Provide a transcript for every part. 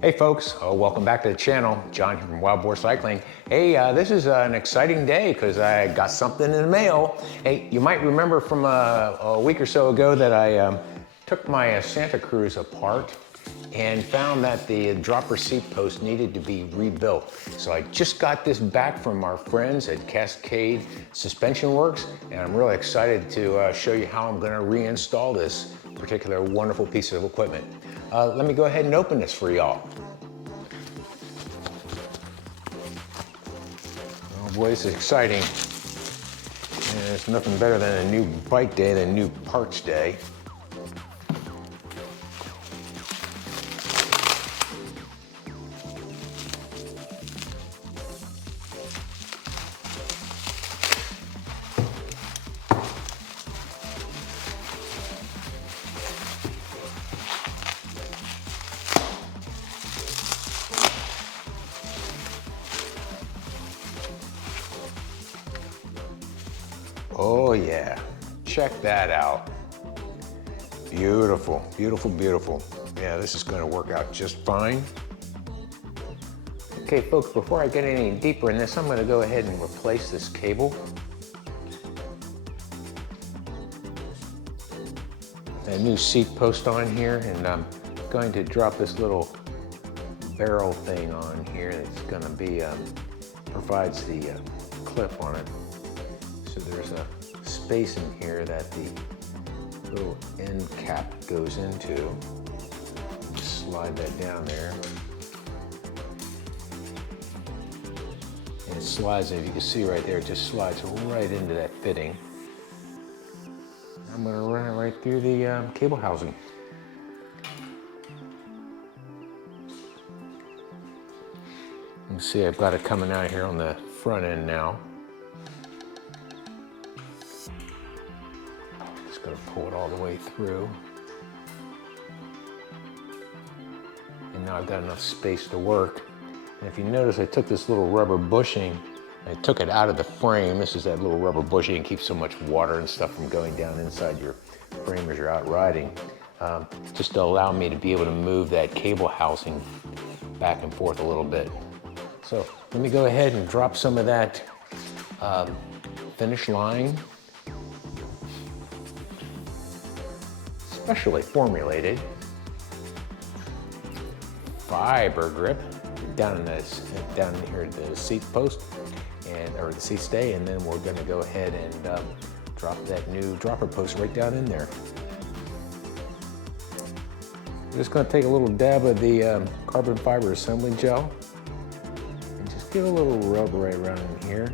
Hey folks, welcome back to the channel. John here from Wild Boar Cycling. Hey, this is an exciting day because I got something in the mail. Hey, you might remember from a week or so ago that I took my Santa Cruz apart and found that the dropper seat post needed to be rebuilt. So I just got this back from our friends at Cascade Suspension Works, and I'm really excited to show you how I'm going to reinstall this particular wonderful piece of equipment. Let me go ahead and open this for y'all. Oh boy, this is exciting. And there's nothing better than a new bike day than a new parts day. Oh yeah, check that out. Beautiful, beautiful, beautiful. Yeah, this is going to work out just fine. Okay folks, before I get any deeper in this, I'm going to go ahead and replace this cable. A new seat post on here, and I'm going to drop this little barrel thing on here that's going to be, provides the clip on it. So there's a space in here that the little end cap goes into. Just slide that down there. And it slides, if you can see right there, it just slides right into that fitting. I'm gonna run it right through the cable housing. You can see I've got it coming out here on the front end now. Going to pull it all the way through. And now I've got enough space to work. And if you notice, I took this little rubber bushing, I took it out of the frame. This is that little rubber bushing and keeps so much water and stuff from going down inside your frame as you're out riding. Just to allow me to be able to move that cable housing back and forth a little bit. So let me go ahead and drop some of that finish line. Specially formulated fiber grip down in here at the seat post or the seat stay, and then we're going to go ahead and drop that new dropper post right down in there. I'm just going to take a little dab of the carbon fiber assembly gel and just give a little rub right around in here.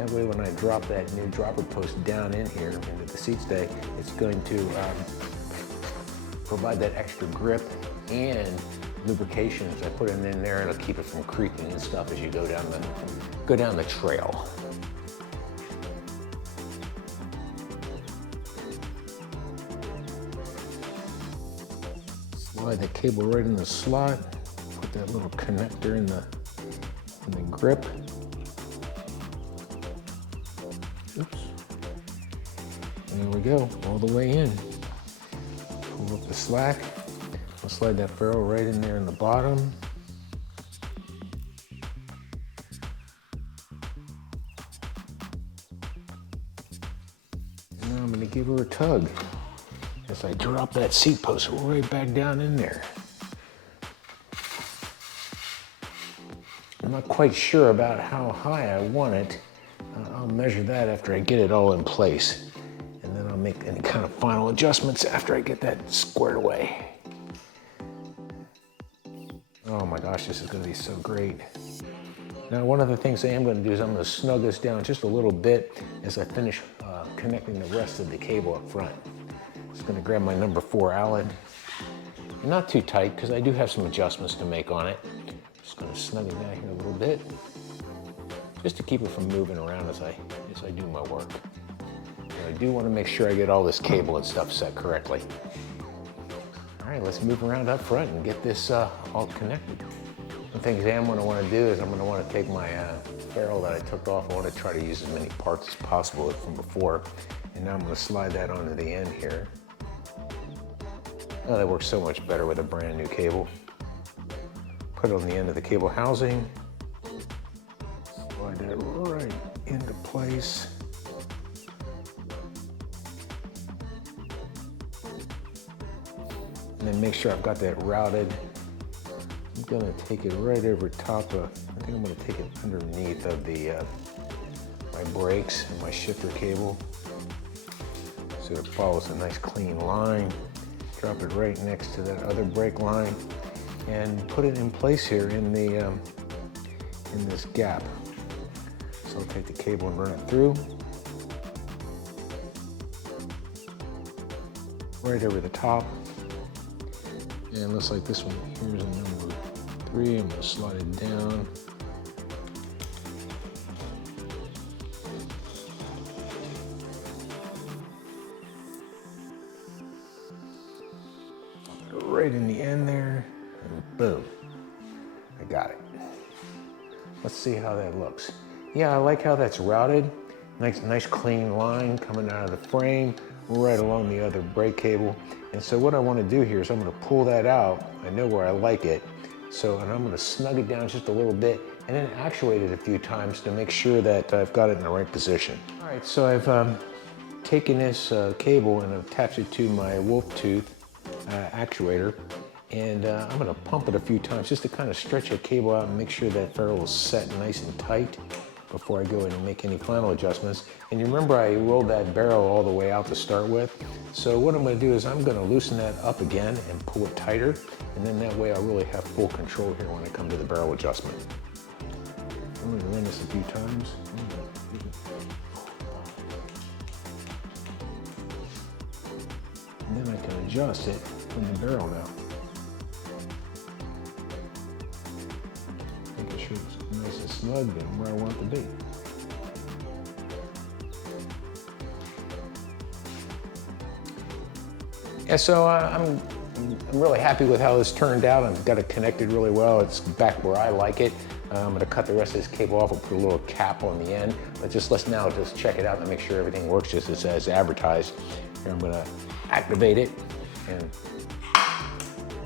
That way when I drop that new dropper post down in here into the seat stay, it's going to provide that extra grip and lubrication as I put it in there. It'll keep it from creaking and stuff as you go down the trail. Slide the cable right in the slot. Put that little connector in the grip. Oops. There we go, all the way in. Pull up the slack. I'll slide that ferrule right in there in the bottom. And now I'm going to give her a tug as I drop that seat post right back down in there. I'm not quite sure about how high I want it. I'll measure that after I get it all in place. And then I'll make any kind of final adjustments after I get that squared away. Oh my gosh, this is going to be so great. Now, one of the things I am going to do is I'm going to snug this down just a little bit as I finish connecting the rest of the cable up front. Just going to grab my number 4 Allen. Not too tight because I do have some adjustments to make on it. Just going to snug it down here a little bit, just to keep it from moving around as I do my work. And I do want to make sure I get all this cable and stuff set correctly. All right, let's move around up front and get this all connected. One thing I'm going to want to do is I'm going to want to take my ferrule that I took off. I want to try to use as many parts as possible from before. And now I'm going to slide that onto the end here. Oh, that works so much better with a brand new cable. put it on the end of the cable housing. Slide that right into place. And then make sure I've got that routed. I'm gonna take it right over top of, I think I'm gonna take it underneath of the my brakes and my shifter cable. So it follows a nice clean line. Drop it right next to that other brake line and put it in place here in the in this gap. So I'll take the cable and run it through. Right over the top. And it looks like this one here's a number 3. I'm gonna slide it down. Right in the end there, and boom, I got it. Let's see how that looks. Yeah, I like how that's routed. Nice clean line coming out of the frame, right along the other brake cable. And so what I want to do here is I'm going to pull that out. I know where I like it. So, and I'm going to snug it down just a little bit and then actuate it a few times to make sure that I've got it in the right position. All right, so I've taken this cable and attached it to my wolf tooth actuator, and I'm going to pump it a few times just to kind of stretch the cable out and make sure that ferrule is set nice and tight before I go in and make any final adjustments. And you remember I rolled that barrel all the way out to start with. So what I'm going to do is I'm going to loosen that up again and pull it tighter, and then that way I really have full control here when I come to the barrel adjustment. I'm going to run this a few times. And then I can adjust it from the barrel now. Making sure it's nice and snug and where I want it to be. Yeah, so I'm really happy with how this turned out. I've got it connected really well. It's back where I like it. I'm going to cut the rest of this cable off and put a little cap on the end. But let's now check it out and make sure everything works just as advertised. Here I'm going to activate it and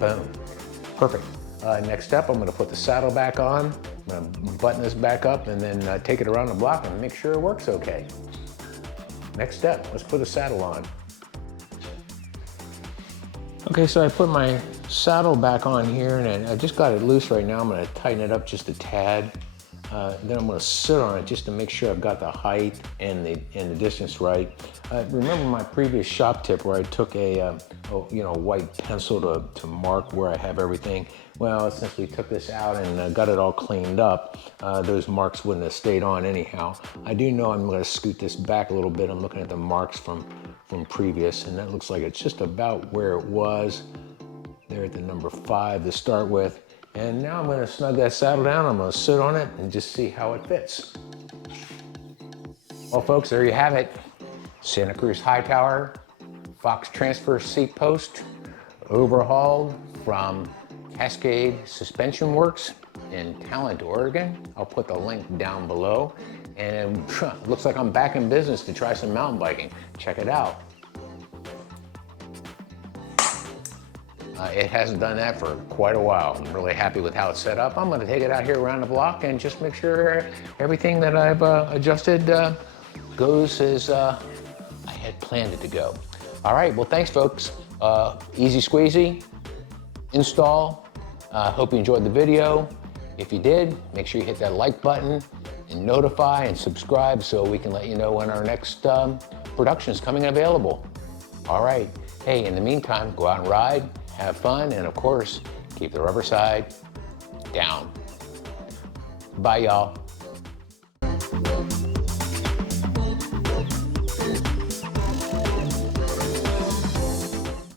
boom, perfect. Next up, I'm going to put the saddle back on. I'm going to button this back up and then take it around the block and make sure it works okay. Next step, let's put a saddle on. Okay, so I put my saddle back on here and I just got it loose right now. I'm going to tighten it up just a tad. Then I'm going to sit on it just to make sure I've got the height and the distance right. Remember my previous shop tip where I took a white pencil to mark where I have everything? Well, since we took this out and got it all cleaned up, those marks wouldn't have stayed on anyhow. I do know I'm going to scoot this back a little bit. I'm looking at the marks from previous, and that looks like it's just about where it was there at the number 5 to start with. And now I'm going to snug that saddle down. I'm going to sit on it and just see how it fits. Well, folks, there you have it. Santa Cruz Hightower Fox transfer seat post overhauled from Cascade Suspension Works in Talent, Oregon. I'll put the link down below. And it looks like I'm back in business to try some mountain biking. Check it out. It hasn't done that for quite a while. I'm really happy with how it's set up. I'm going to take it out here around the block and just make sure everything that I've adjusted goes as I had planned it to go. All right, well, thanks, folks. Easy squeezy install. Hope you enjoyed the video. If you did, make sure you hit that like button and notify and subscribe so we can let you know when our next production is coming available. All right. Hey, in the meantime, go out and ride, have fun, and of course, keep the rubber side down. Bye, y'all.